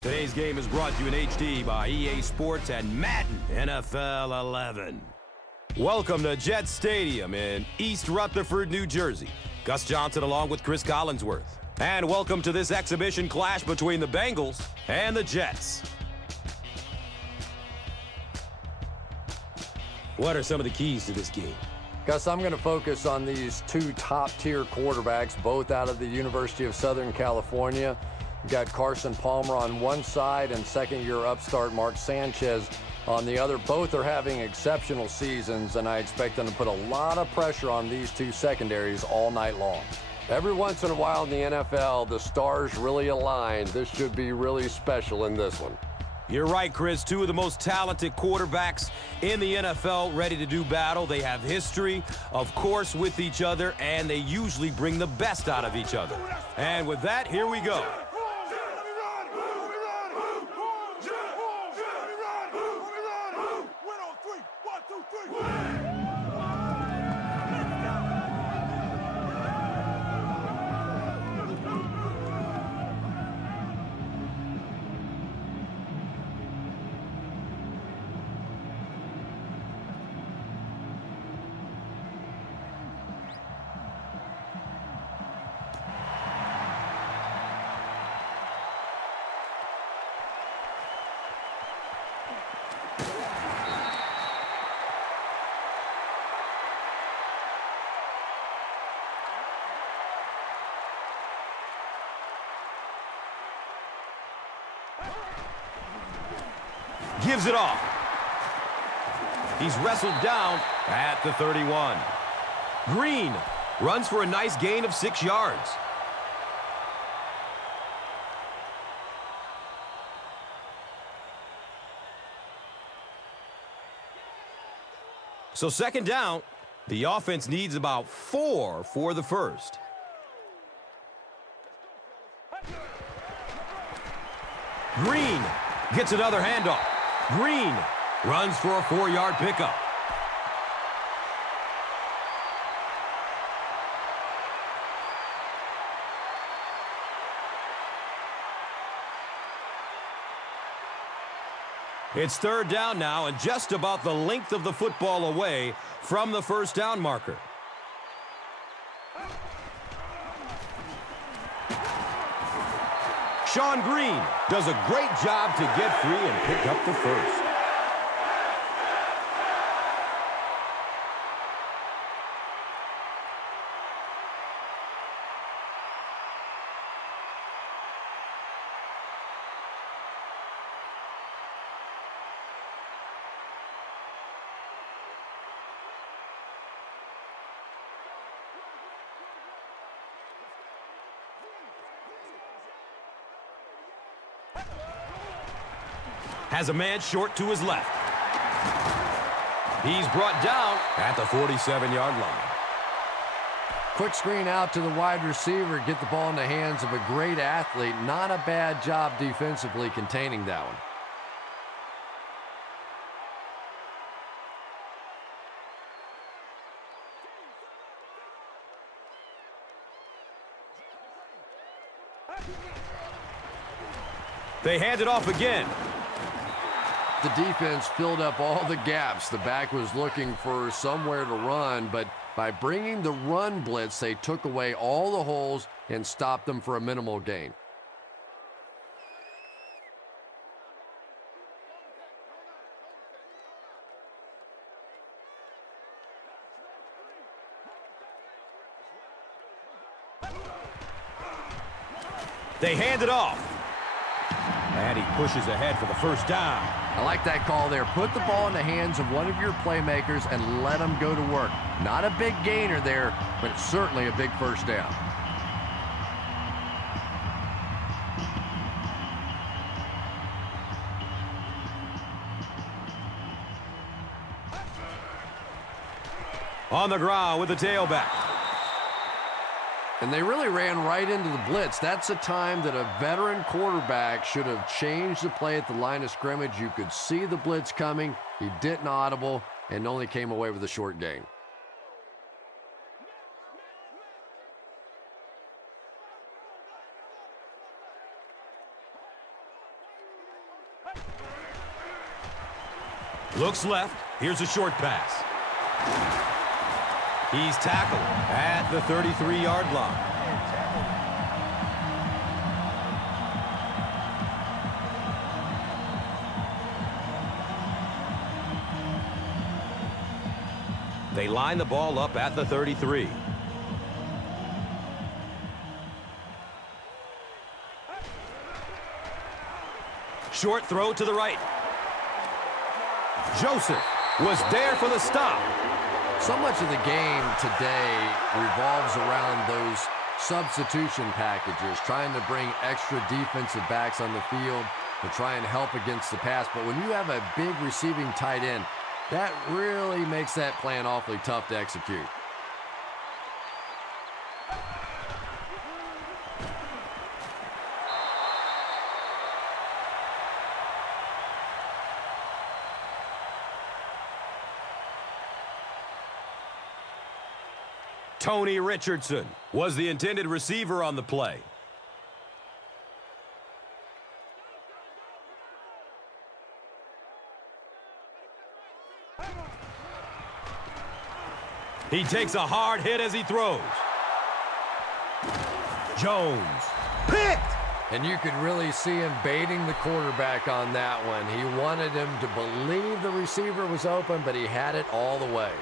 Today's game is brought to you in HD by EA Sports and Madden NFL 11. Welcome to Jet Stadium in East Rutherford, New Jersey. Gus Johnson along with Chris Collinsworth. And welcome to this exhibition clash between the Bengals and the Jets. What are some of the keys to this game? Gus, I'm going to focus on these two top-tier quarterbacks, both out of the University of Southern California. You've got Carson Palmer on one side and second-year upstart Mark Sanchez on the other. Both are having exceptional seasons, and I expect them to put a lot of pressure on these two secondaries all night long. Every once in a while in the NFL, the stars really align. This should be really special in this one. You're right, Chris. Two of the most talented quarterbacks in the NFL ready to do battle. They have history, of course, with each other, and they usually bring the best out of each other. And with that, here we go. Gives it off. He's wrestled down at the 31. Green runs for a nice gain of 6 yards. So second down, the offense needs about 4 for the first. Green gets another handoff. Green runs for a 4-yard pickup. It's third down now and just about the length of the football away from the first down marker. Sean Green does a great job to get free and pick up the first. Has a man short to his left. He's brought down at the 47-yard line. Quick screen out to the wide receiver. Get the ball in the hands of a great athlete. Not a bad job defensively containing that one. They hand it off again. The defense filled up all the gaps. The back was looking for somewhere to run, but by bringing the run blitz, they took away all the holes and stopped them for a minimal gain. They hand it off. And he pushes ahead for the first down. I like that call there. Put the ball in the hands of one of your playmakers and let them go to work. Not a big gainer there, but certainly a big first down. On the ground with the tailback. And they really ran right into the blitz. That's a time that a veteran quarterback should have changed the play at the line of scrimmage. You could see the blitz coming. He didn't audible and only came away with a short gain. Looks left. Here's a short pass. He's tackled at the 33-yard line. They line the ball up at the 33. Short throw to the right. Joseph was there for the stop. So much of the game today revolves around those substitution packages, trying to bring extra defensive backs on the field to try and help against the pass. But when you have a big receiving tight end, that really makes that plan awfully tough to execute. Tony Richardson was the intended receiver on the play. He takes a hard hit as he throws. Jones picked! And you could really see him baiting the quarterback on that one. He wanted him to believe the receiver was open, but he had it all the way.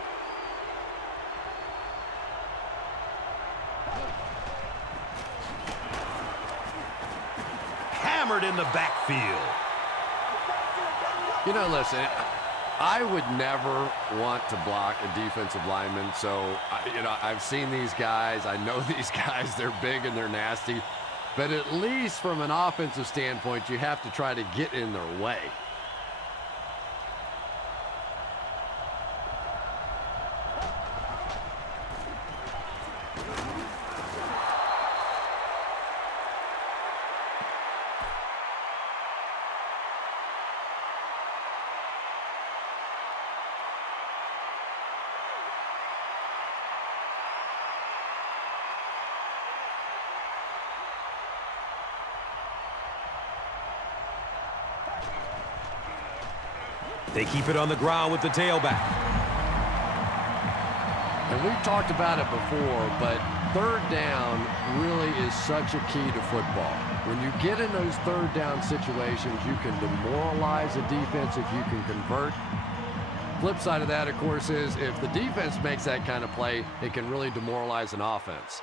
Hammered in the backfield. You know, listen, I would never want to block a defensive lineman, so, I've seen these guys. I know these guys. They're big and they're nasty. But at least from an offensive standpoint, you have to try to get in their way. They keep it on the ground with the tailback. And we've talked about it before, but third down really is such a key to football. When you get in those third down situations, you can demoralize a defense if you can convert. Flip side of that, of course, is if the defense makes that kind of play, it can really demoralize an offense.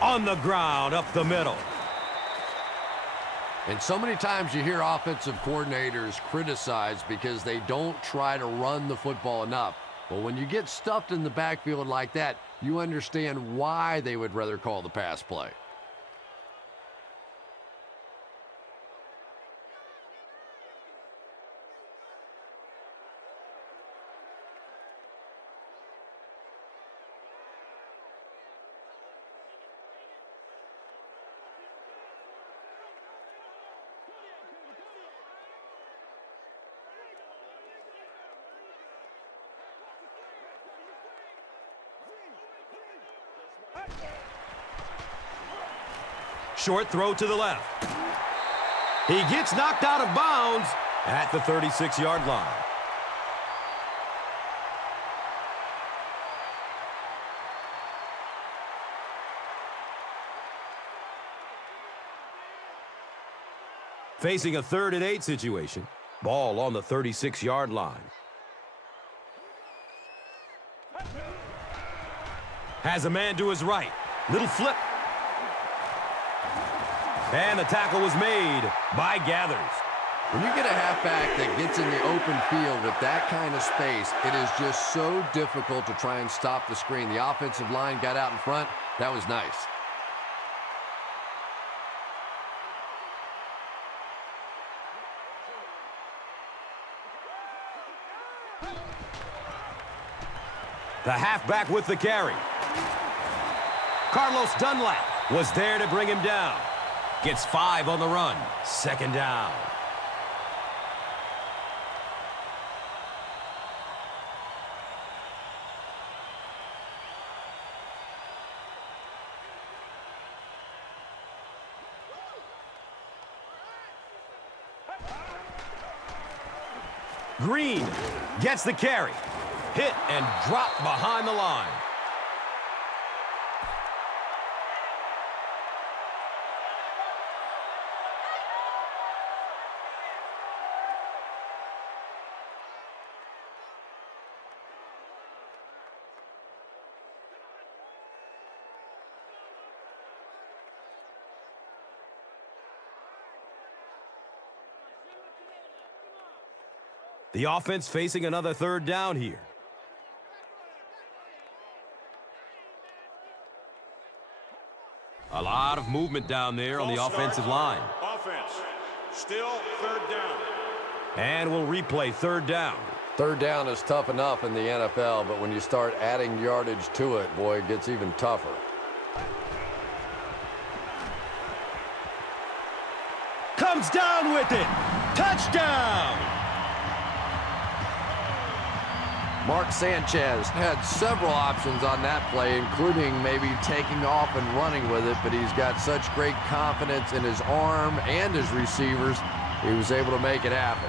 On the ground, up the middle. And so many times you hear offensive coordinators criticized because they don't try to run the football enough. But when you get stuffed in the backfield like that, you understand why they would rather call the pass play. Short throw to the left. He gets knocked out of bounds at the 36-yard line. Facing a 3rd and 8 situation. Ball on the 36-yard line. Has a man to his right. Little flip. And the tackle was made by Gathers. When you get a halfback that gets in the open field with that kind of space, it is just so difficult to try and stop the screen. The offensive line got out in front. That was nice. The halfback with the carry. Carlos Dunlap was there to bring him down. Gets 5 on the run. Second down. Green gets the carry. Hit and dropped behind the line. The offense facing another third down here. A lot of movement down there on the offensive line. Offense, still third down. And we'll replay third down. Third down is tough enough in the NFL, but when you start adding yardage to it, boy, it gets even tougher. Comes down with it. Touchdown! Mark Sanchez had several options on that play, including maybe taking off and running with it, but he's got such great confidence in his arm and his receivers, he was able to make it happen.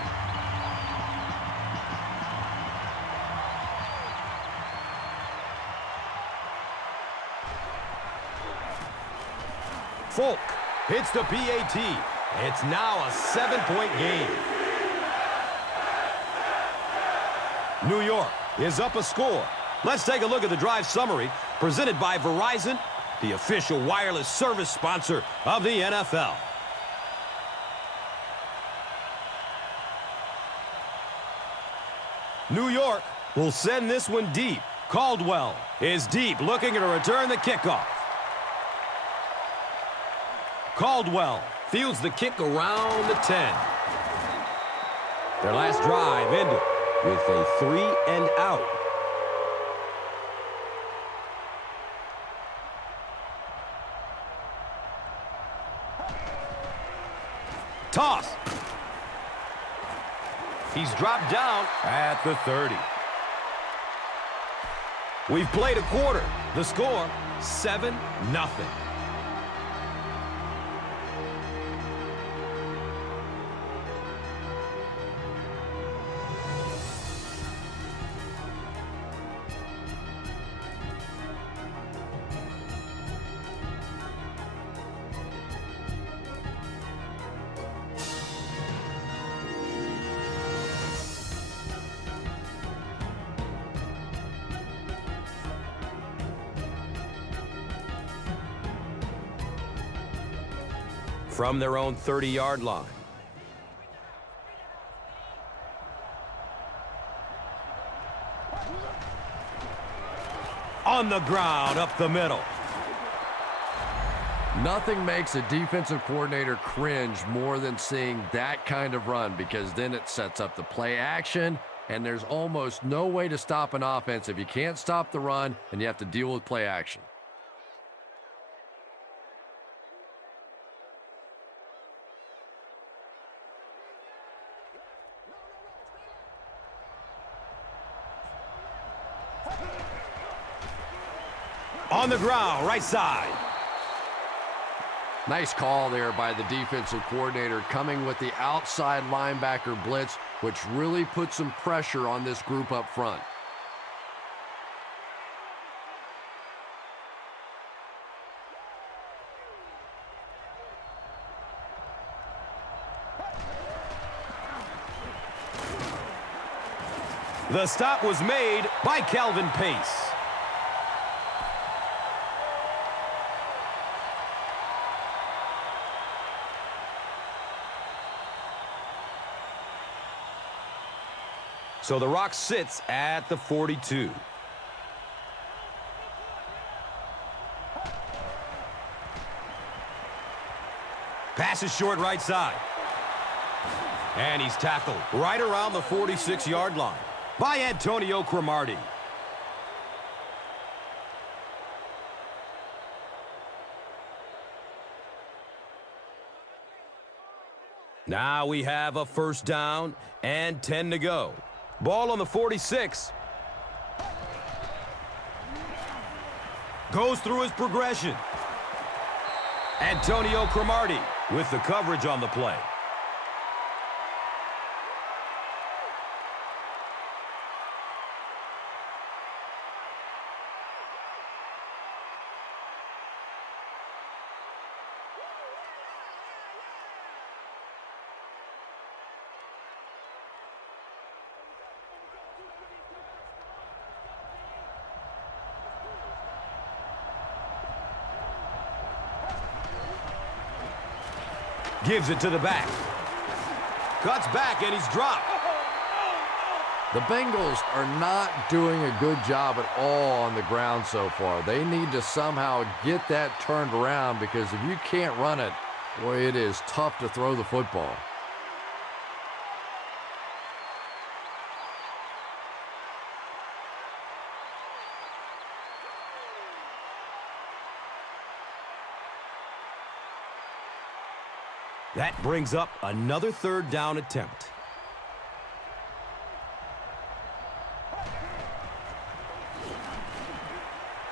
Folk hits the PAT. It's now a 7-point game. New York is up a score. Let's take a look at the drive summary presented by Verizon, the official wireless service sponsor of the NFL. New York will send this one deep. Caldwell is deep, looking to return the kickoff. Caldwell fields the kick around the 10. Their last drive ended with a 3-and-out. Toss. He's dropped down at the 30. We've played a quarter. The score, 7-0. From their own 30-yard line. On the ground, up the middle. Nothing makes a defensive coordinator cringe more than seeing that kind of run, because then it sets up the play action, and there's almost no way to stop an offense if you can't stop the run and you have to deal with play action. On the ground, right side. Nice call there by the defensive coordinator, coming with the outside linebacker blitz, which really put some pressure on this group up front. The stop was made by Calvin Pace. So the Rock sits at the 42. Pass is short right side. And he's tackled right around the 46-yard line by Antonio Cromartie. Now we have a first down and 10 to go. Ball on the 46. Goes through his progression. Antonio Cromartie with the coverage on the play. Gives it to the back. Cuts back and he's dropped. The Bengals are not doing a good job at all on the ground so far. They need to somehow get that turned around, because if you can't run it, boy, it is tough to throw the football. That brings up another third down attempt.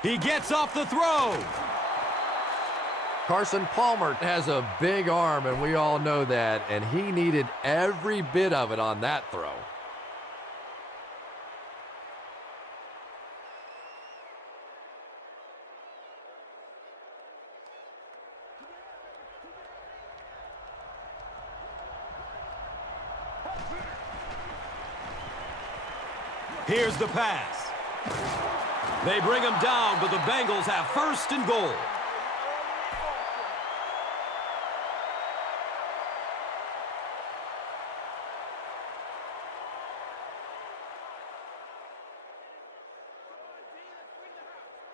He gets off the throw. Carson Palmer has a big arm, and we all know that, and he needed every bit of it on that throw. Here's the pass. They bring him down, but the Bengals have first and goal.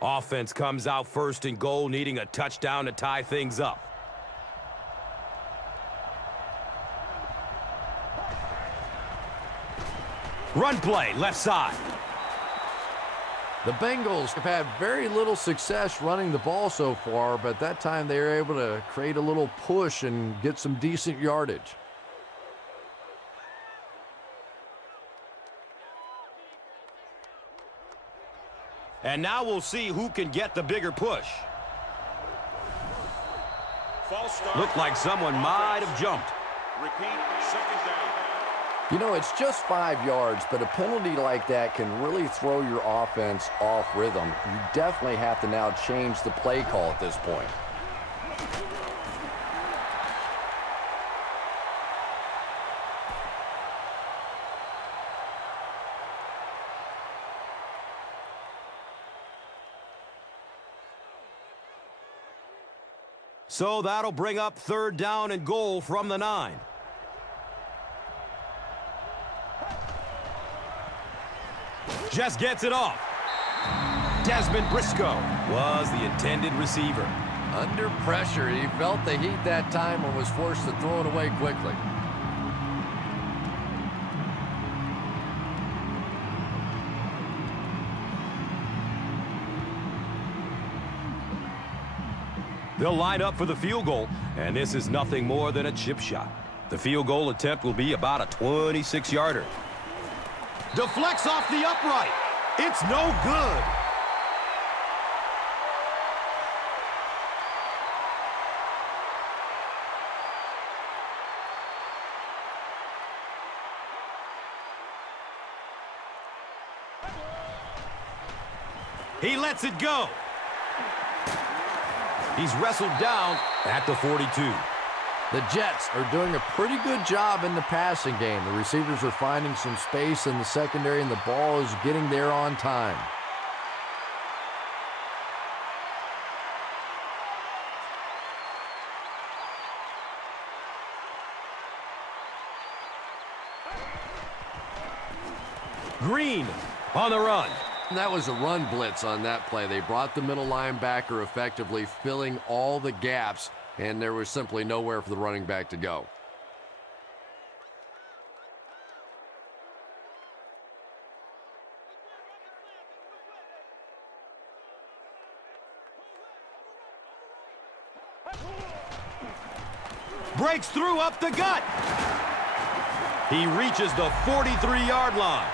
Offense comes out first and goal, needing a touchdown to tie things up. Run play, left side. The Bengals have had very little success running the ball so far, but that time they were able to create a little push and get some decent yardage. And now we'll see who can get the bigger push. False start. Looked like someone might have jumped. Repeat, second down. You know, it's just 5 yards, but a penalty like that can really throw your offense off rhythm. You definitely have to now change the play call at this point. So that'll bring up third down and goal from the 9. Just gets it off. Desmond Briscoe was the intended receiver. Under pressure, he felt the heat that time and was forced to throw it away quickly. They'll line up for the field goal, and this is nothing more than a chip shot. The field goal attempt will be about a 26-yarder. Deflects off the upright. It's no good. He lets it go. He's wrestled down at the 42. The Jets are doing a pretty good job in the passing game. The receivers are finding some space in the secondary, and the ball is getting there on time. Green on the run. And that was a run blitz on that play. They brought the middle linebacker effectively, filling all the gaps, and there was simply nowhere for the running back to go. Breaks through up the gut. He reaches the 43-yard line.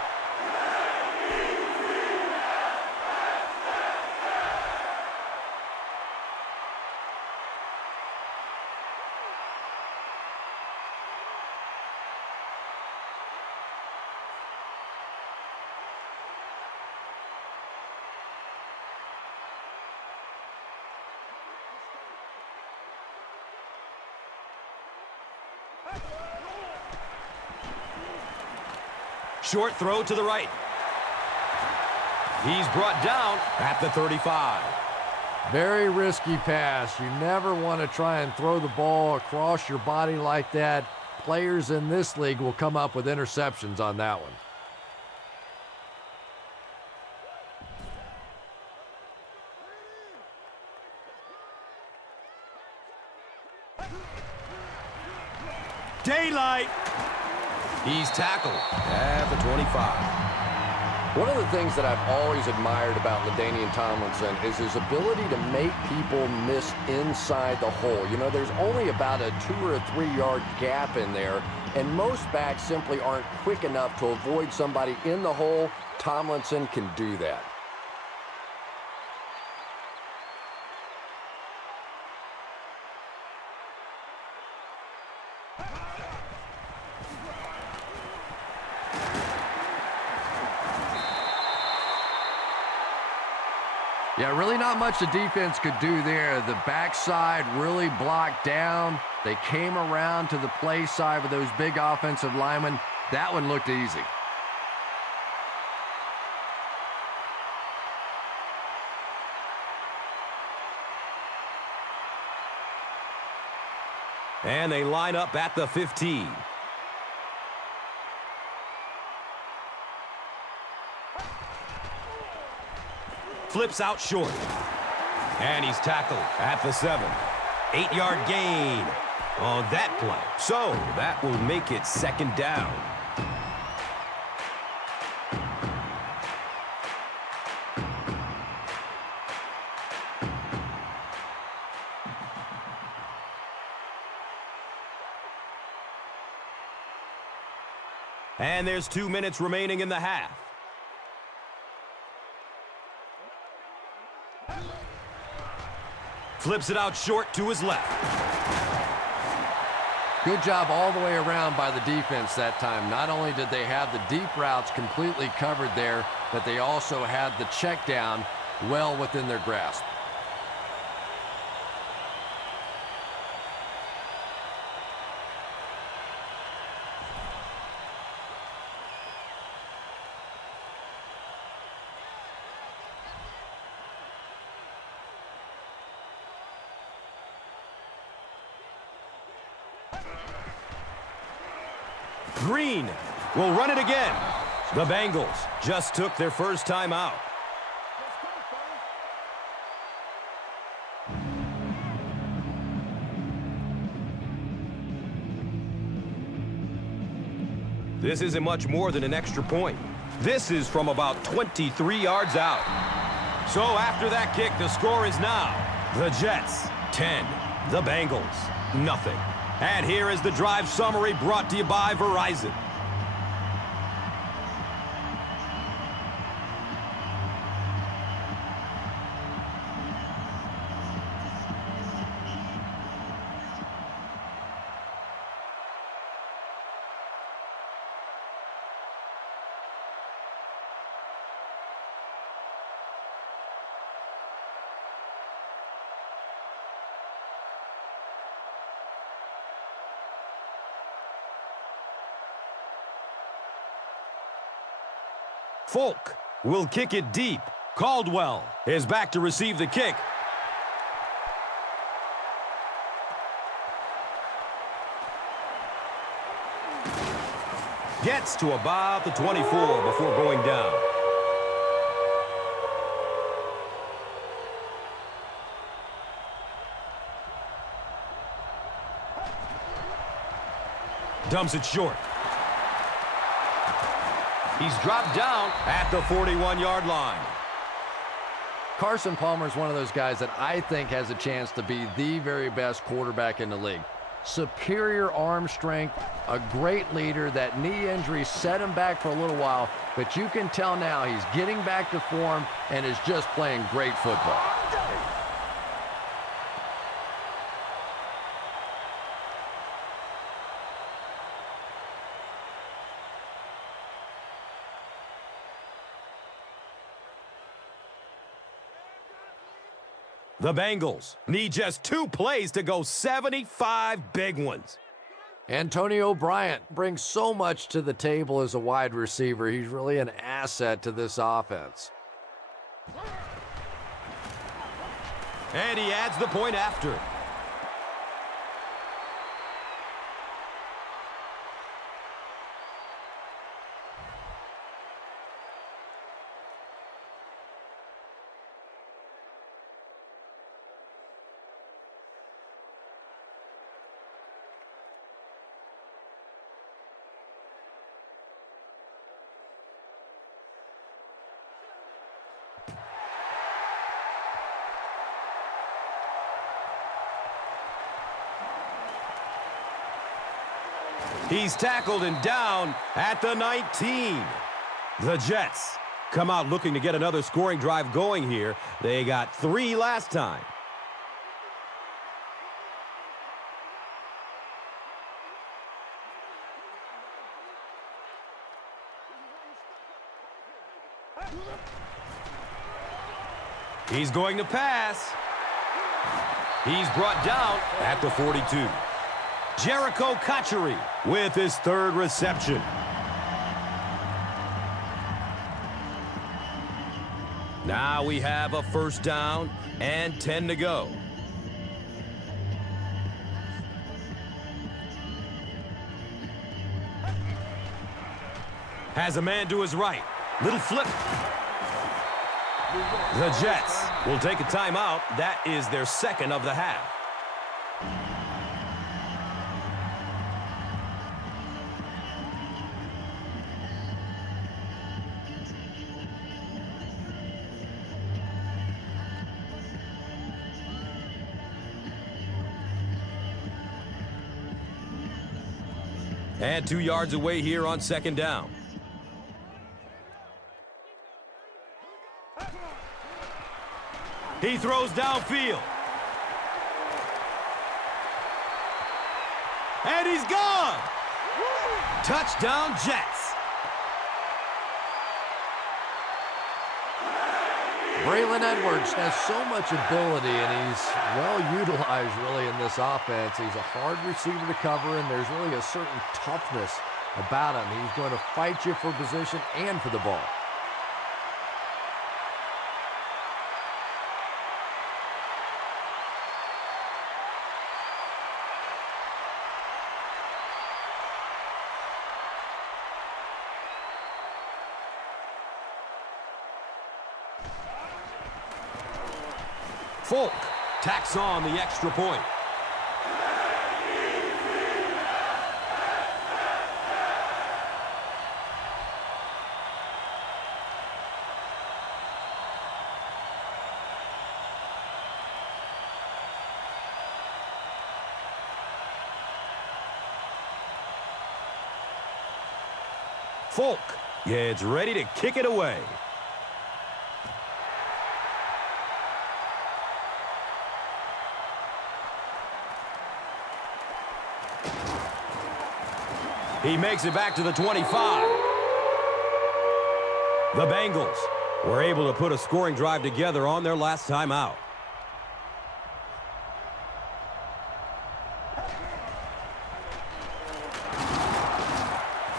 Short throw to the right. He's brought down at the 35. Very risky pass. You never want to try and throw the ball across your body like that. Players in this league will come up with interceptions on that one. Daylight. He's tackled at the 25. One of the things that I've always admired about LaDainian Tomlinson is his ability to make people miss inside the hole. You know, there's only about a 2 or 3 yard gap in there, and most backs simply aren't quick enough to avoid somebody in the hole. Tomlinson can do that. Yeah, really not much the defense could do there. The backside really blocked down. They came around to the play side with those big offensive linemen. That one looked easy. And they line up at the 15. Flips out short. And he's tackled at the 7. 8-yard gain on that play. So that will make it second down. And there's 2 minutes remaining in the half. Flips it out short to his left. Good job all the way around by the defense that time. Not only did they have the deep routes completely covered there, but they also had the check down well within their grasp. Green will run it again. The Bengals just took their first time out. This isn't much more than an extra point. This is from about 23 yards out. So after that kick, the score is now the Jets 10, the Bengals nothing. And here is the drive summary brought to you by Verizon. Folk will kick it deep. Caldwell is back to receive the kick. Gets to about the 24 before going down. Dumps it short. He's dropped down at the 41-yard line. Carson Palmer is one of those guys that I think has a chance to be the very best quarterback in the league. superior arm strength, a great leader. That knee injury set him back for a little while, but you can tell now he's getting back to form and is just playing great football. The Bengals need just 2 plays to go 75 big ones. Antonio Bryant brings so much to the table as a wide receiver. He's really an asset to this offense. And he adds the point after. He's tackled and down at the 19. The Jets come out looking to get another scoring drive going here. They got 3 last time. He's going to pass. He's brought down at the 42. Jericho Cotchery with his 3rd reception. Now we have a 1st down and 10 to go. Has a man to his right. Little flip. The Jets will take a timeout. That is their 2nd of the half. And 2 yards away here on 2nd down. He throws downfield. And he's gone. Touchdown, Jets. Braylon Edwards has so much ability, and he's well utilized really in this offense. He's a hard receiver to cover, and there's really a certain toughness about him. He's going to fight you for position and for the ball. Folk tacks on the extra point. Folk gets ready to kick it away. He makes it back to the 25. The Bengals were able to put a scoring drive together on their last time out.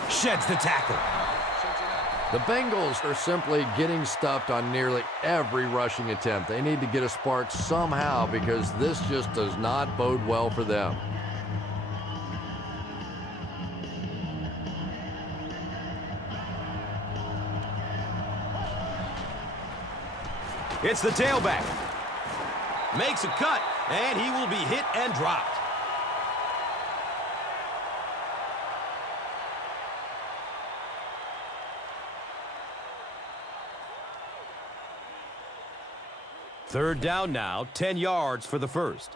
Sheds the tackle. The Bengals are simply getting stuffed on nearly every rushing attempt. They need to get a spark somehow because this just does not bode well for them. It's the tailback. Makes a cut, and he will be hit and dropped. Third down now, 10 yards for the first.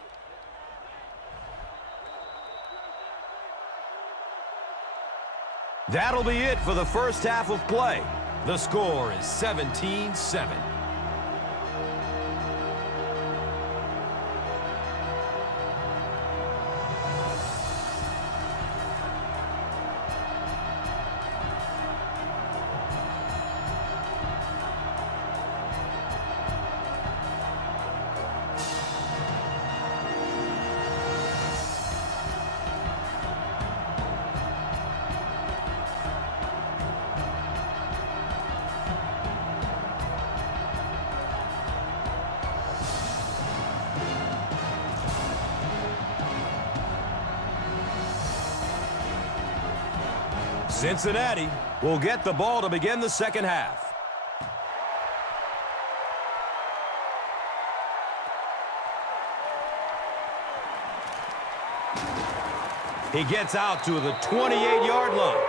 That'll be it for the first half of play. The score is 17-7. Cincinnati will get the ball to begin the second half. He gets out to the 28-yard line.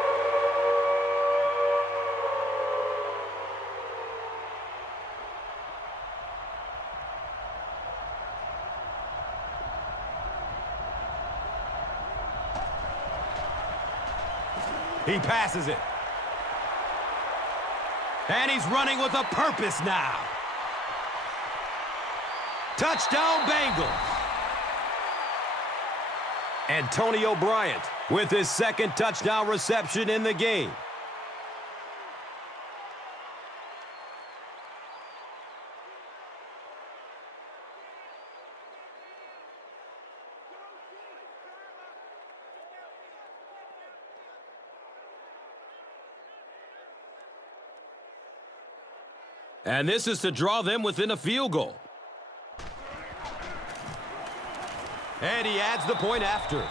He passes it. And he's running with a purpose now. Touchdown, Bengals. Antonio Bryant with his second touchdown reception in the game. And this is to draw them within a field goal. And he adds the point after.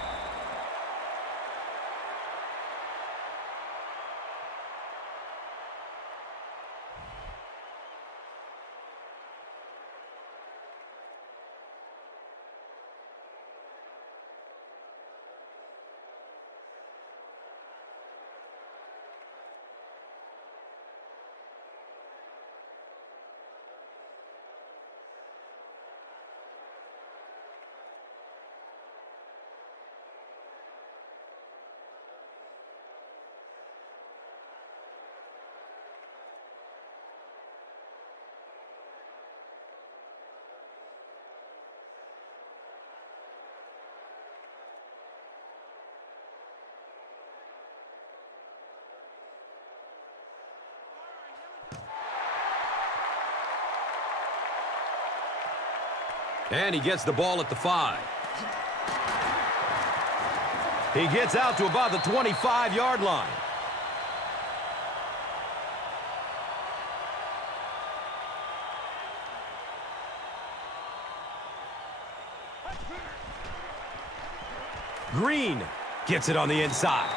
And he gets the ball at the 5. He gets out to about the 25-yard line. Green gets it on the inside.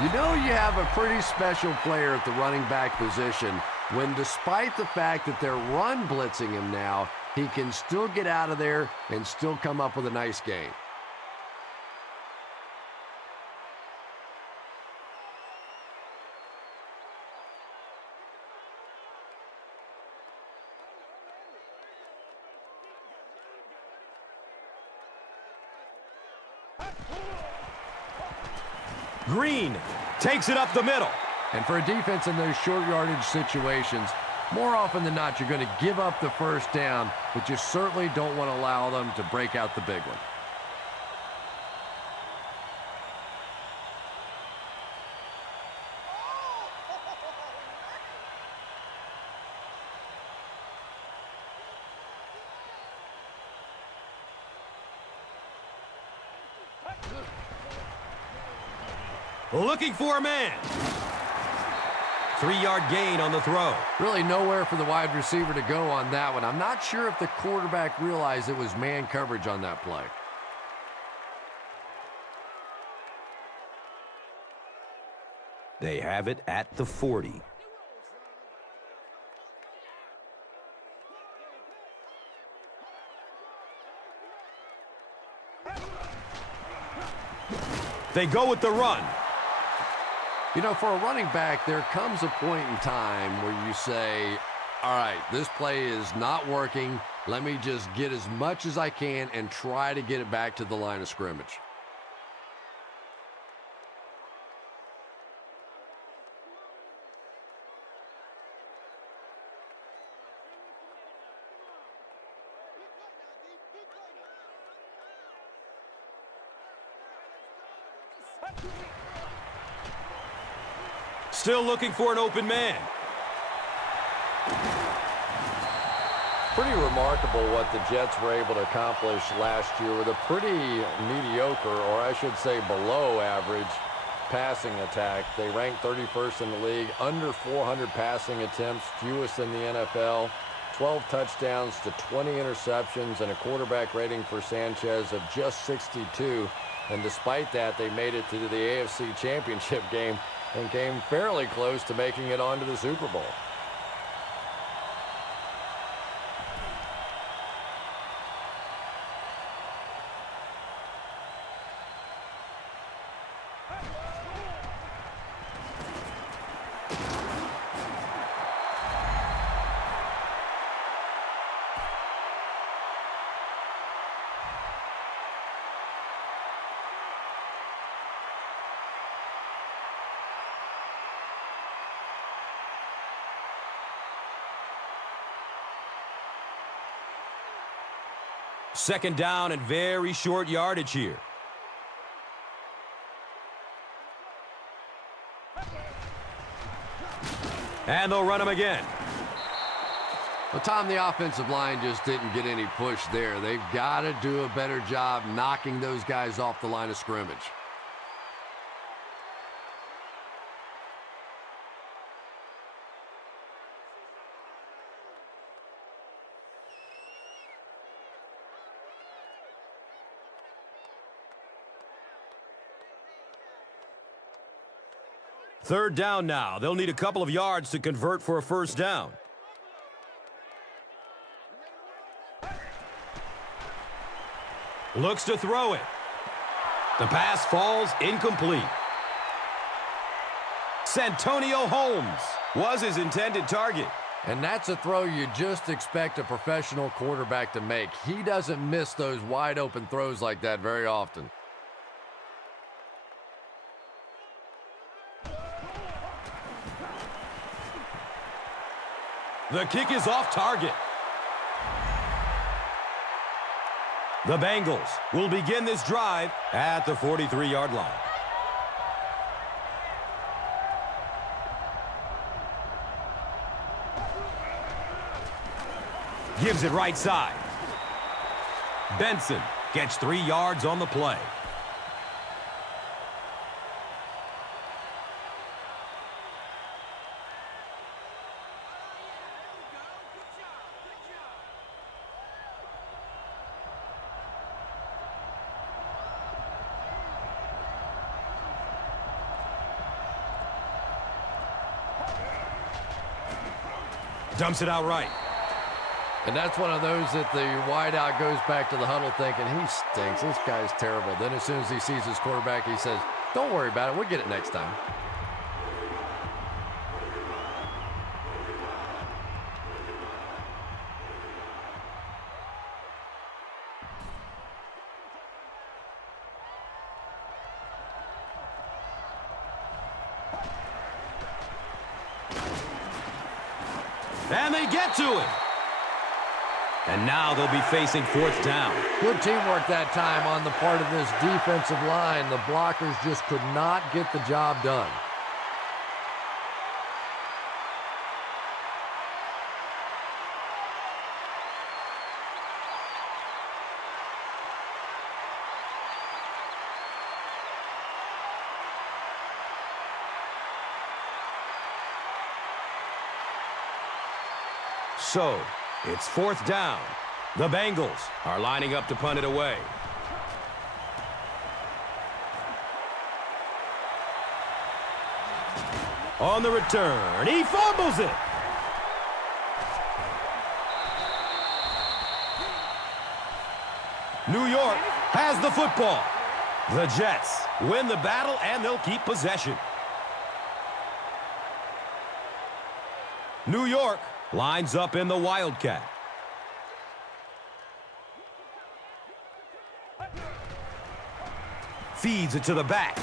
You know you have a pretty special player at the running back position when, despite the fact that they're run blitzing him now, he can still get out of there and still come up with a nice gain. Green takes it up the middle. And for a defense in those short yardage situations, more often than not, you're going to give up the first down, but you certainly don't want to allow them to break out the big one. Looking for a man. 3-yard gain on the throw. Really nowhere for the wide receiver to go on that one. I'm not sure if the quarterback realized it was man coverage on that play. They have it at the 40. They go with the run. You know, for a running back, there comes a point in time where you say, all right, this play is not working. Let me just get as much as I can and try to get it back to the line of scrimmage. Still looking for an open man. Pretty remarkable what the Jets were able to accomplish last year with a pretty mediocre, or I should say below average, passing attack. They ranked 31st in the league, under 400 passing attempts, fewest in the NFL, 12 touchdowns to 20 interceptions, and a quarterback rating for Sanchez of just 62. And despite that, they made it to the AFC Championship game and came fairly close to making it onto the Super Bowl. Second down and very short yardage here. And they'll run him again. Well, Tom, the offensive line just didn't get any push there. They've got to do a better job knocking those guys off the line of scrimmage. Third down now. They'll need a couple of yards to convert for a first down. Looks to throw it. The pass falls incomplete. Santonio Holmes was his intended target. And that's a throw you just expect a professional quarterback to make. He doesn't miss those wide open throws like that very often. The kick is off target. The Bengals will begin this drive at the 43-yard line. Gives it right side. Benson gets 3 yards on the play. Dumps it out right. And that's one of those that the wideout goes back to the huddle thinking, he stinks. This guy's terrible. Then as soon as he sees his quarterback, he says, don't worry about it. We'll get it next time. And they get to it. And now they'll be facing fourth down. Good teamwork that time on the part of this defensive line. The blockers just could not get the job done. So, it's fourth down. The Bengals are lining up to punt it away. On the return, he fumbles it. New York has the football. The Jets win the battle and they'll keep possession. New York lines up in the Wildcat. Feeds it to the back.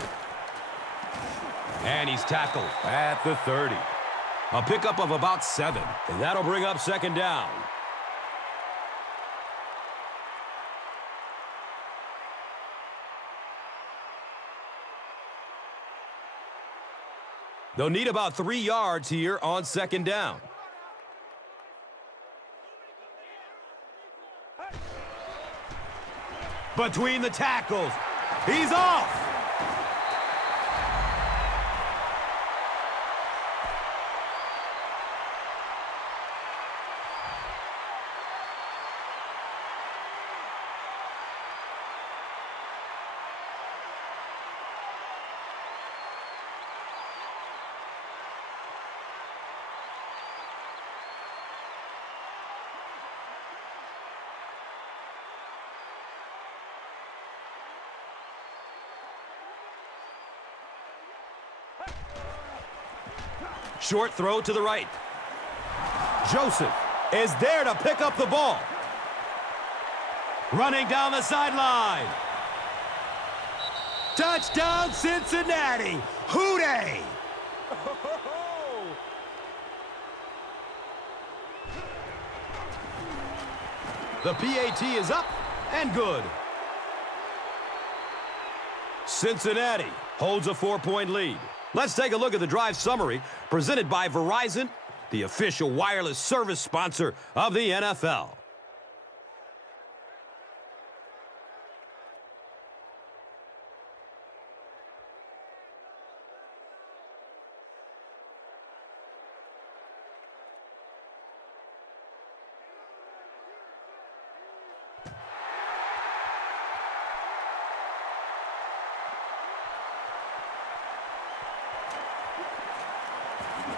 And he's tackled at the 30. A pickup of about 7. And that'll bring up second down. They'll need about 3 yards here on second down. Between the tackles. He's off. Short throw to the right. Joseph is there to pick up the ball. Running down the sideline. Touchdown, Cincinnati. Hooray! The PAT is up and good. Cincinnati holds a 4-point lead. Let's take a look at the drive summary presented by Verizon, the official wireless service sponsor of the NFL.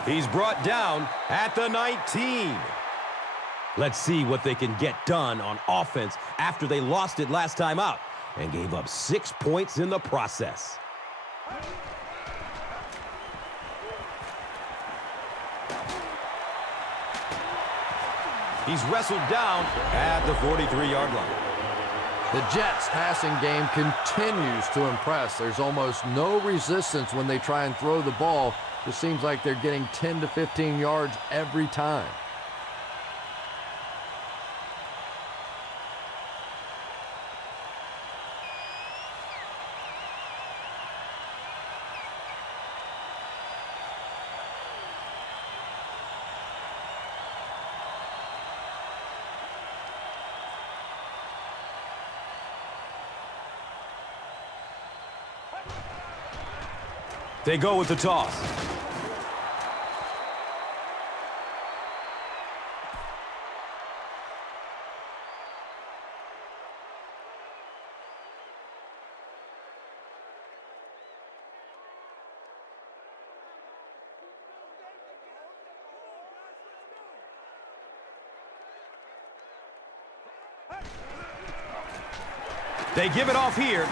He's brought down at the 19. Let's see what they can get done on offense after they lost it last time out and gave up 6 points in the process. He's wrestled down at the 43-yard line. The Jets' passing game continues to impress. There's almost no resistance when they try and throw the ball. It seems like they're getting 10 to 15 yards every time. They go with the toss. They give it off here.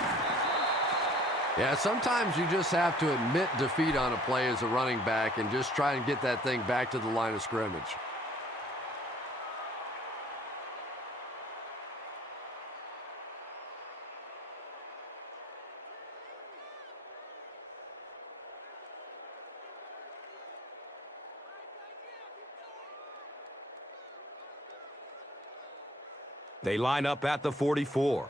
Yeah, sometimes you just have to admit defeat on a play as a running back and just try and get that thing back to the line of scrimmage. They line up at the 44.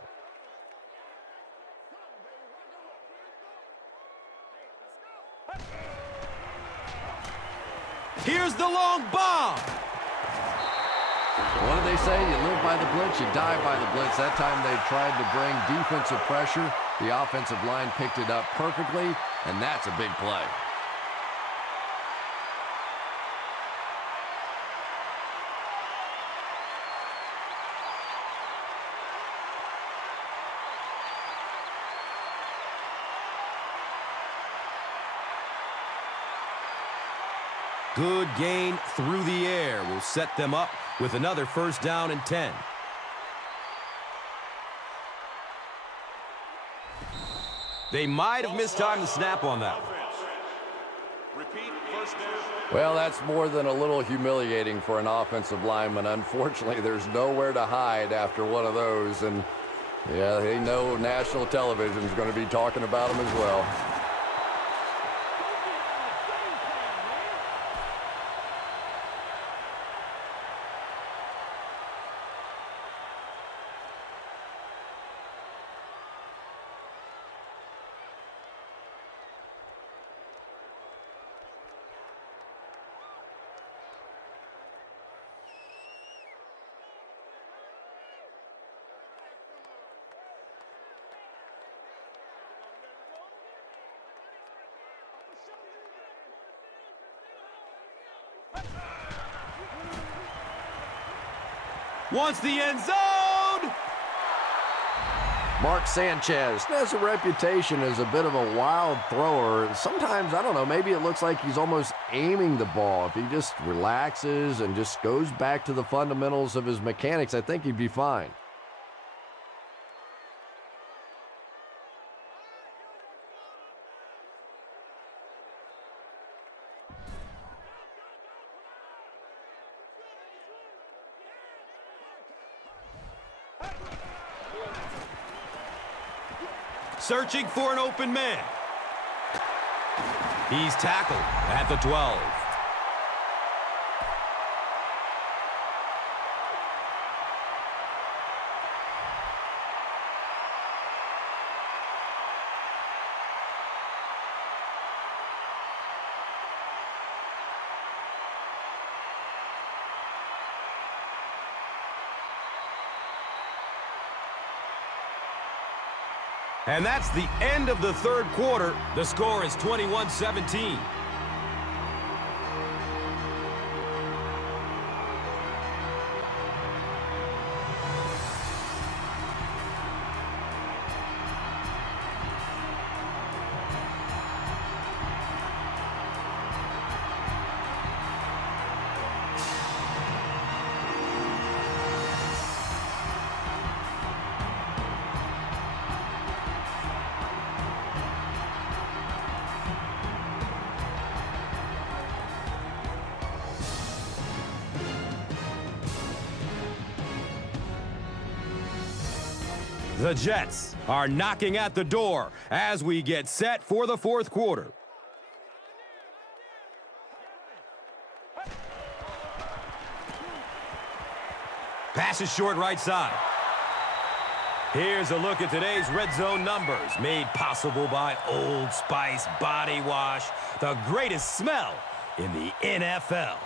Here's the long bomb. What do they say? You live by the blitz, you die by the blitz. That time they tried to bring defensive pressure. The offensive line picked it up perfectly, and that's a big play. Good gain through the air will set them up with another first down and 10. They might have mistimed the snap on that one. Repeat, first down. Well, that's more than a little humiliating for an offensive lineman. Unfortunately, there's nowhere to hide after one of those. And, yeah, they know national television is going to be talking about them as well. wants the end zone. Mark Sanchez has a reputation as a bit of a wild thrower. Sometimes, I don't know, maybe it looks like he's almost aiming the ball. If he just relaxes and just goes back to the fundamentals of his mechanics, I think he'd be fine. Searching for an open man. He's tackled at the 12. And that's the end of the third quarter. The score is 21-17. The Jets are knocking at the door as we get set for the fourth quarter. Pass is short right side. Here's a look at today's red zone numbers, made possible by Old Spice Body Wash, the greatest smell in the NFL.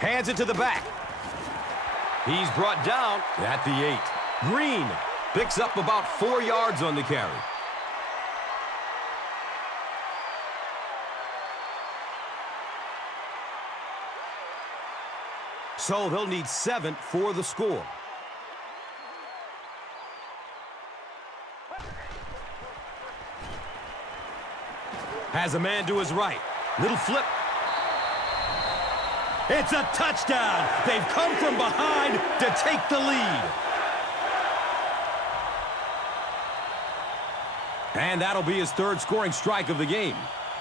Hands it to the back. He's brought down at the 8. Green picks up about 4 yards on the carry. So they'll need 7 for the score. Has a man to his right. Little flip. It's a touchdown. They've come from behind to take the lead. And that'll be his third scoring strike of the game.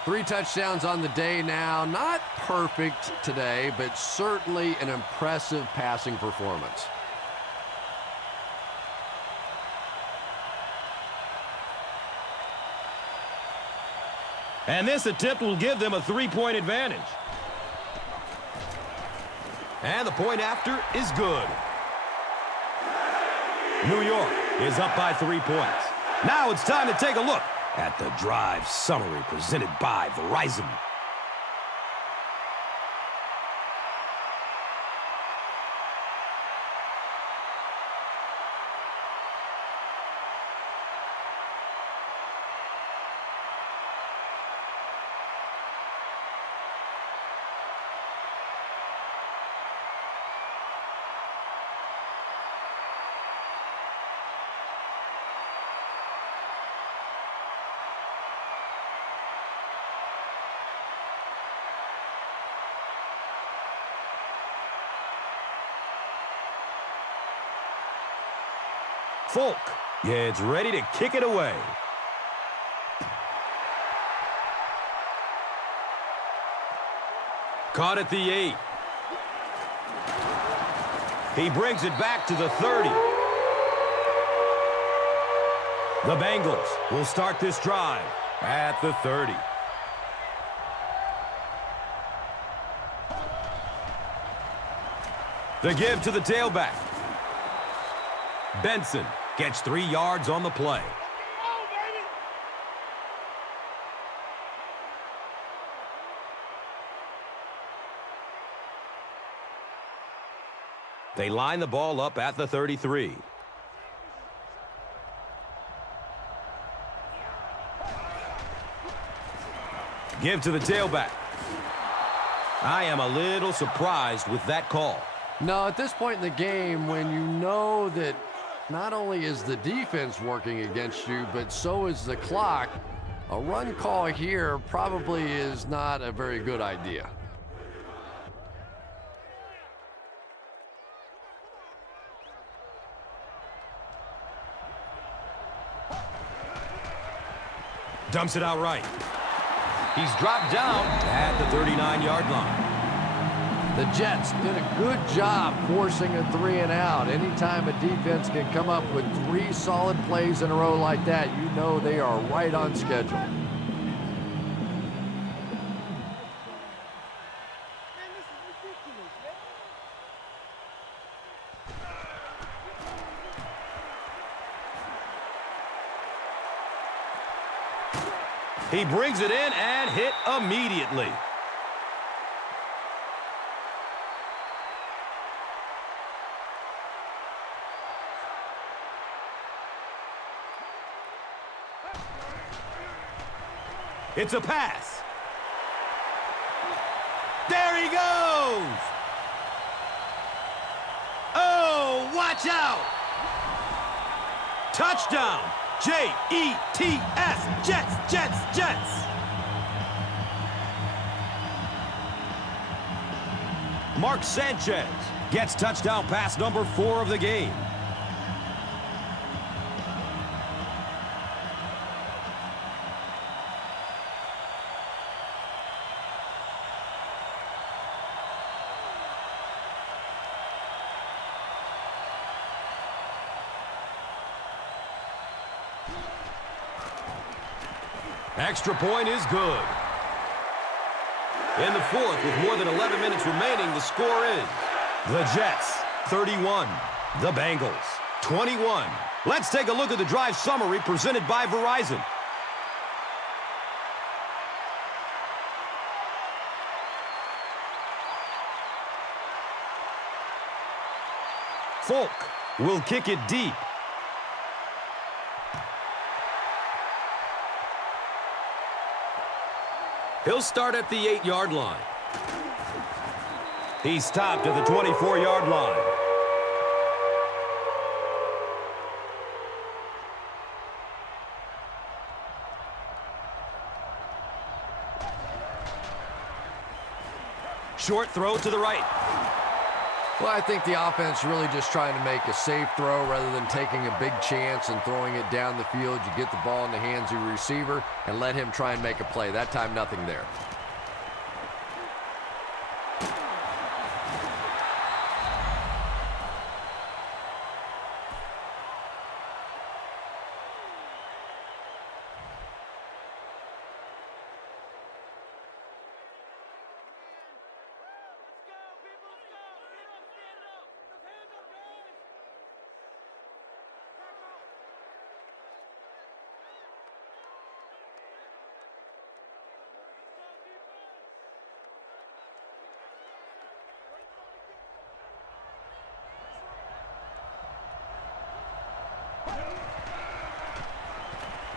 3 touchdowns on the day now. Not perfect today, but certainly an impressive passing performance. And this attempt will give them a 3-point advantage. And the point after is good. New York is up by 3 points. Now it's time to take a look at the drive summary presented by Verizon. Folk gets ready to kick it away. Caught at the 8. He brings it back to the 30. The Bengals will start this drive at the 30. The give to the tailback. Benson gets 3 yards on the play. They line the ball up at the 33. Give to the tailback. I am a little surprised with that call. No, at this point in the game, when you know that not only is the defense working against you, but so is the clock, a run call here probably is not a very good idea. Dumps it out right. He's dropped down at the 39-yard line. The Jets did a good job forcing a 3-and-out. Anytime a defense can come up with 3 solid plays in a row like that, you know they are right on schedule. He brings it in and hit immediately. It's a pass. There he goes. Oh, watch out. Touchdown. J-E-T-S. Jets, Jets, Jets. Mark Sanchez gets touchdown pass number 4 of the game. Extra point is good. In the 4th, with more than 11 minutes remaining, the score is the Jets 31, the Bengals 21. Let's take a look at the drive summary presented by Verizon. Folk will kick it deep. He'll start at the 8-yard line. He's stopped at the 24-yard line. Short throw to the right. Well, I think the offense really just trying to make a safe throw rather than taking a big chance and throwing it down the field. You get the ball in the hands of your receiver and let him try and make a play. That time, nothing there.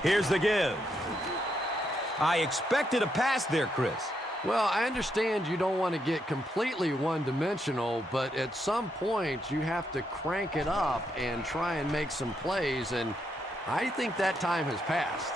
Here's the give. I expected a pass there, Chris. Well, I understand you don't want to get completely one-dimensional, but at some point you have to crank it up and try and make some plays, and I think that time has passed.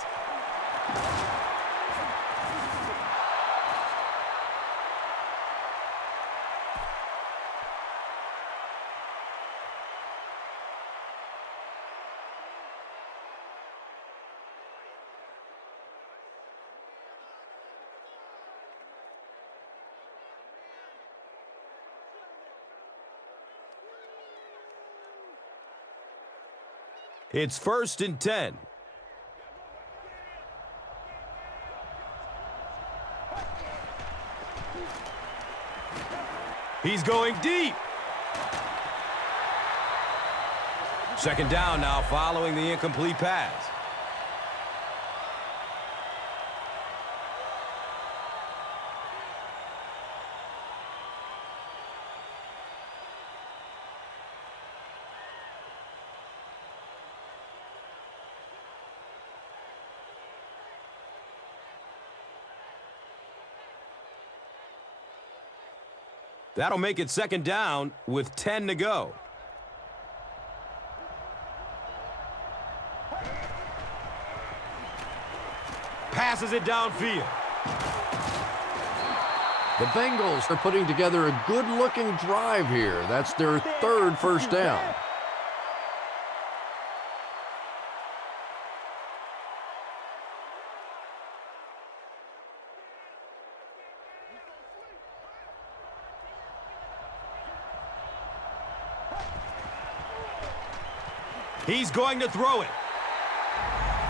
It's 1st and 10. He's going deep. Second down now following the incomplete pass. That'll make it second down with 10 to go. Passes it downfield. The Bengals are putting together a good-looking drive here. That's their third first down. He's going to throw it.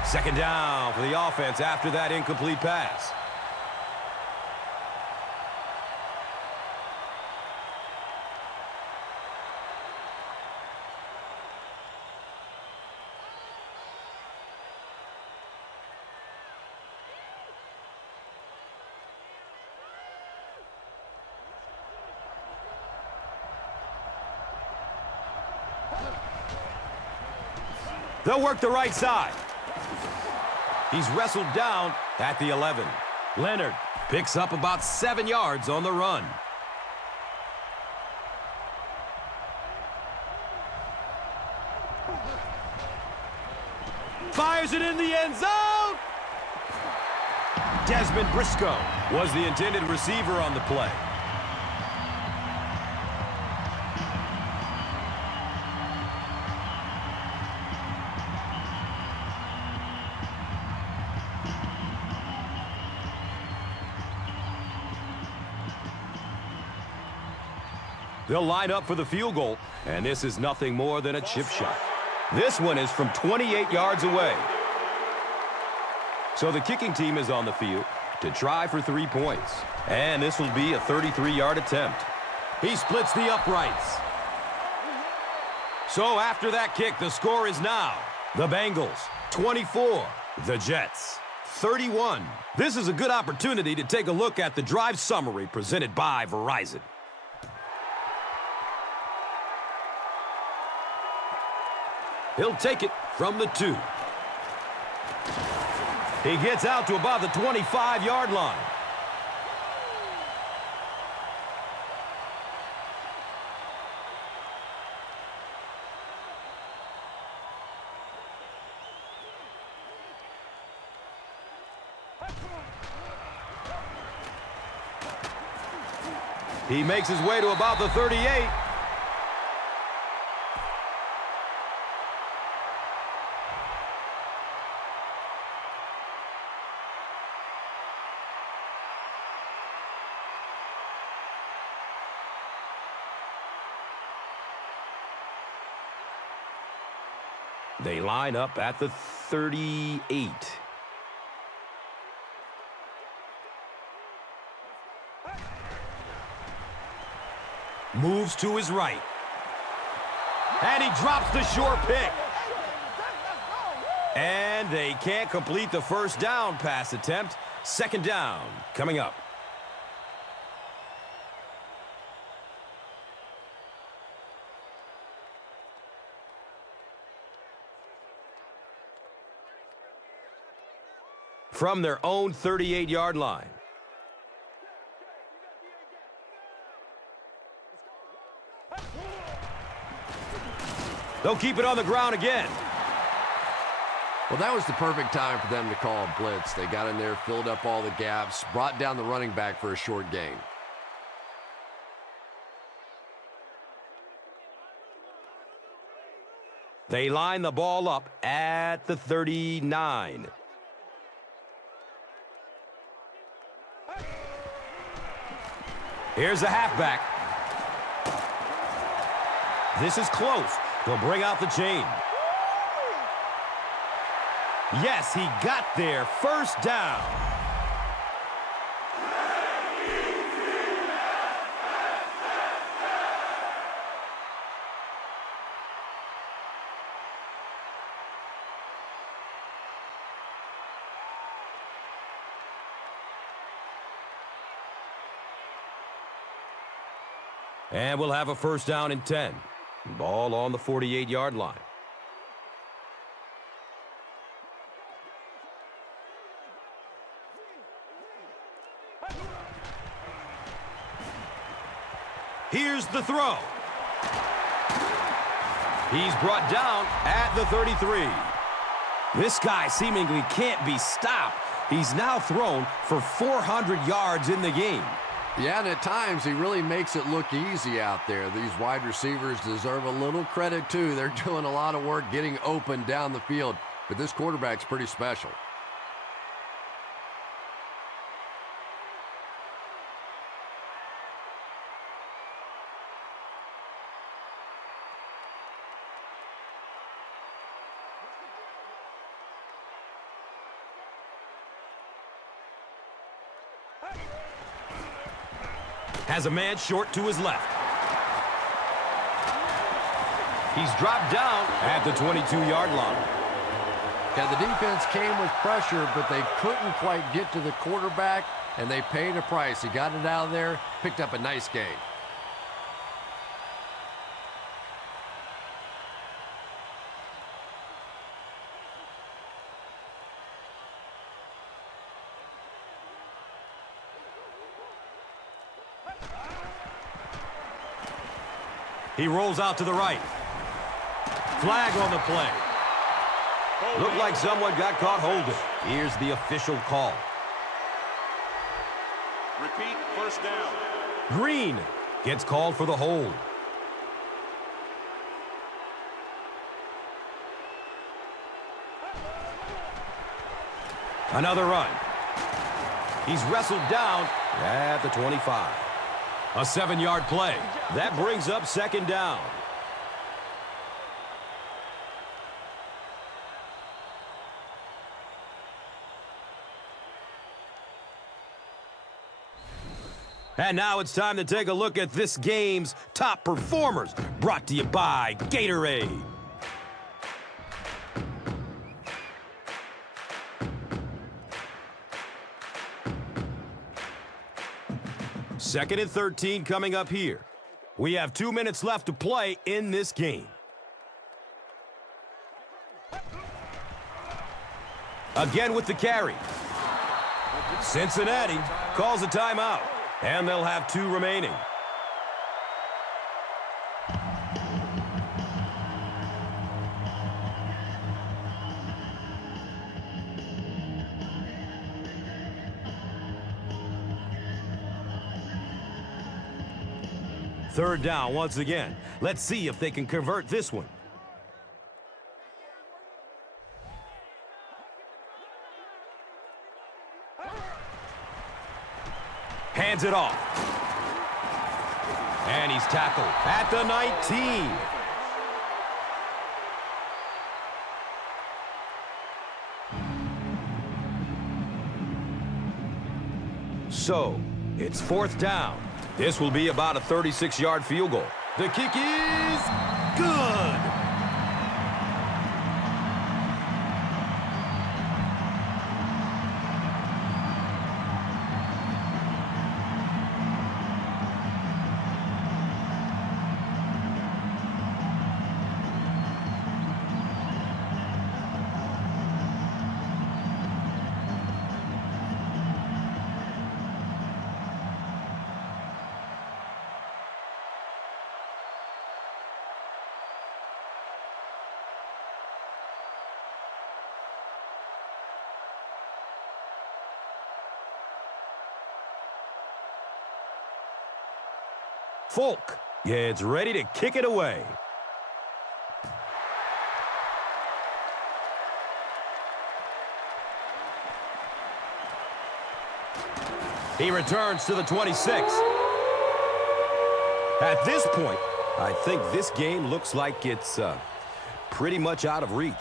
Second down for the offense after that incomplete pass. They'll work the right side. He's wrestled down at the 11. Leonard picks up about 7 yards on the run. Fires it in the end zone. Desmond Briscoe was the intended receiver on the play. They'll line up for the field goal, and this is nothing more than a chip shot. This one is from 28 yards away. So the kicking team is on the field to try for 3 points. And this will be a 33-yard attempt. He splits the uprights. So after that kick, the score is now the Bengals 24, the Jets 31. This is a good opportunity to take a look at the drive summary presented by Verizon. He'll take it from the 2. He gets out to about the 25-yard line. He makes his way to about the 38. They line up at the 38. Moves to his right. And he drops the short pick. And they can't complete the first down pass attempt. Second down coming up. From their own 38-yard line. They'll keep it on the ground again. Well, that was the perfect time for them to call a blitz. They got in there, filled up all the gaps, brought down the running back for a short gain. They line the ball up at the 39. Here's the halfback. This is close. They'll bring out the chain. Yes, he got there. First down. And we'll have a first down and 10. Ball on the 48-yard line. Here's the throw. He's brought down at the 33. This guy seemingly can't be stopped. He's now thrown for 400 yards in the game. Yeah, and at times he really makes it look easy out there. These wide receivers deserve a little credit too. They're doing a lot of work getting open down the field, but this quarterback's pretty special. Has a man short to his left. He's dropped down at the 22-yard line. Yeah, the defense came with pressure, but they couldn't quite get to the quarterback, and they paid a price. He got it out of there, picked up a nice gain. He rolls out to the right. Flag on the play. Looked like someone got caught holding. Here's the official call. Repeat, first down. Green gets called for the hold. Another run. He's wrestled down at the 25. A 7-yard play. That brings up second down. And now it's time to take a look at this game's top performers, brought to you by Gatorade. Second and 13 coming up here. We have 2 minutes left to play in this game. Again with the carry. Cincinnati calls a timeout, and they'll have 2 remaining. Third down once again. Let's see if they can convert this one. Hands it off. And he's tackled at the 19. So, it's fourth down. This will be about a 36-yard field goal. The kick is good. Folk gets ready to kick it away. He returns to the 26. At this point, I think this game looks like it's pretty much out of reach.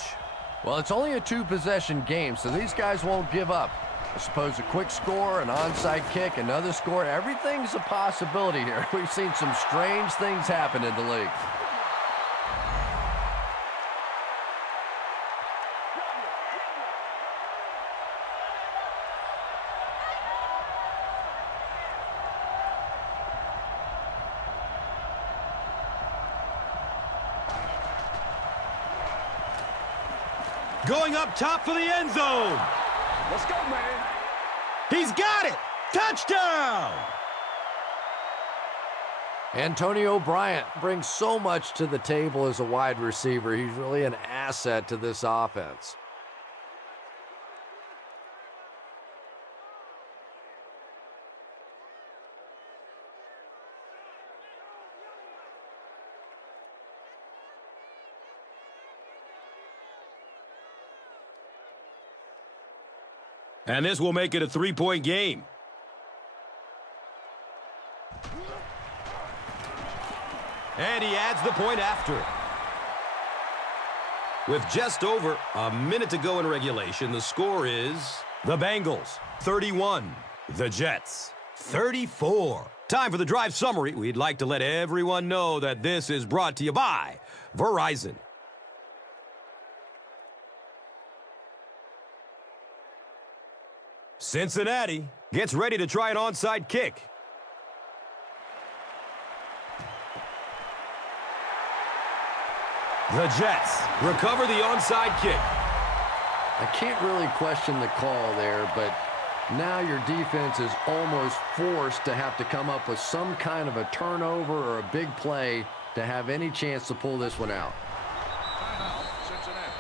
Well, it's only a 2-possession game, so these guys won't give up. I suppose a quick score, an onside kick, another score, everything's a possibility here. We've seen some strange things happen in the league. Going up top for the end zone. Let's go, man. He's got it. Touchdown. Antonio Bryant brings so much to the table as a wide receiver. He's really an asset to this offense. And this will make it a 3-point game. And he adds the point after. With just over a minute to go in regulation, the score is the Bengals 31, the Jets 34. Time for the drive summary. We'd like to let everyone know that this is brought to you by Verizon. Cincinnati gets ready to try an onside kick. The Jets recover the onside kick. I can't really question the call there, but now your defense is almost forced to have to come up with some kind of a turnover or a big play to have any chance to pull this one out. Timeout, Cincinnati.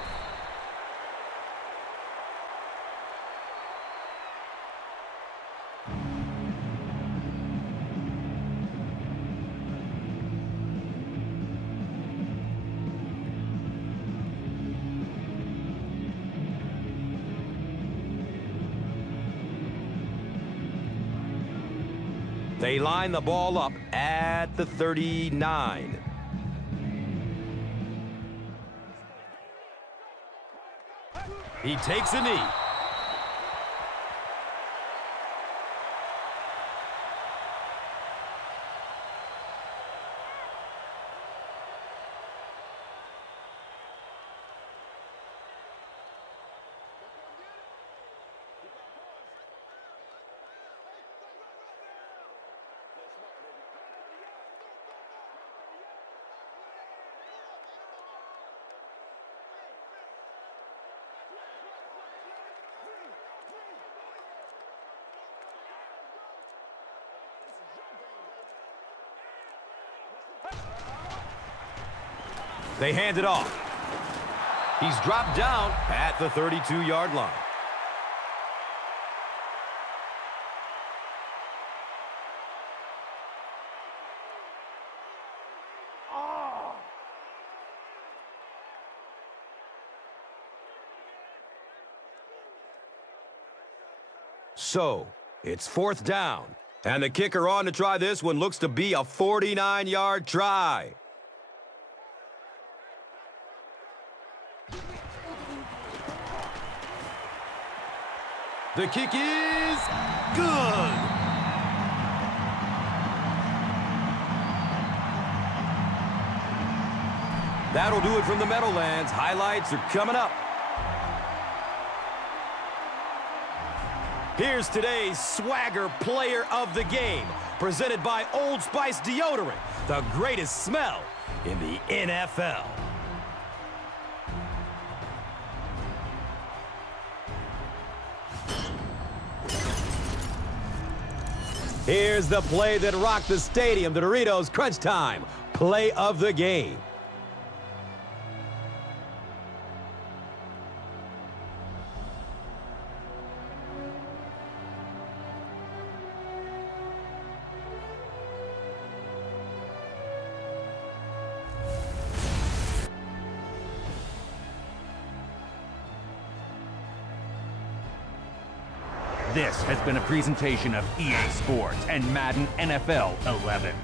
They line the ball up at the 39. He takes a knee. They hand it off. He's dropped down at the 32-yard line. So, it's 4th down. And the kicker on to try this one looks to be a 49-yard try. The kick is good. That'll do it from the Meadowlands. Highlights are coming up. Here's today's Swagger Player of the Game, presented by Old Spice Deodorant, the greatest smell in the NFL. Here's the play that rocked the stadium, the Doritos Crunch Time Play of the Game. This has been a presentation of EA Sports and Madden NFL 11.